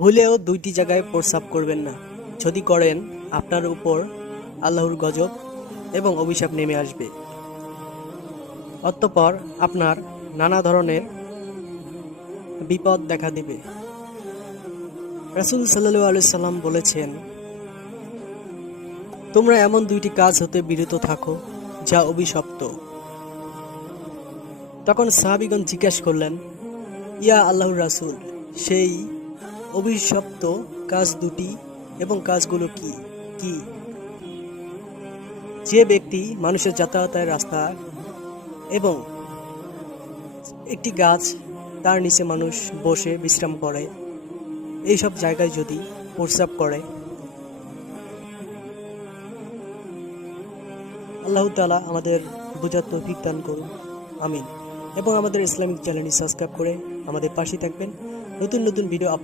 ভুলেও দুইটি জায়গায় প্রস্রাব করবেন না। যদি করেন, আপনার উপর আল্লাহর গজব এবং অভিশাপ নেমে আসবে। অতঃপর আপনার নানা ধরনের বিপদ দেখা দিবে। রাসূল সাল্লাল্লাহু আলাইহি সাল্লাম বলেছেন, তোমরা এমন দুইটি কাজ হতে বিরত থাকো যা অভিশপ্ত। তখন সাহাবীগণ জিজ্ঞাসা করলেন, ইয়া আল্লাহর রাসূল, সেই অভিশপ্ত কাজ দুটি এবং কাজগুলো কি কি? যে ব্যক্তি মানুষের যাতায়াতের রাস্তা এবং একটি গাছ, তার নিচে মানুষ বসে বিশ্রাম করে, এইসব জায়গায় যদি প্রস্রাব করে, আল্লাহ তাআলা আমাদের বুঝার তৌফিক দান করুন, আমিন। এবং আমাদের ইসলামিক চ্যানেলটি সাবস্ক্রাইব করে আমাদের পাশে থাকবেন। নতুন নতুন ভিডিও আপলোড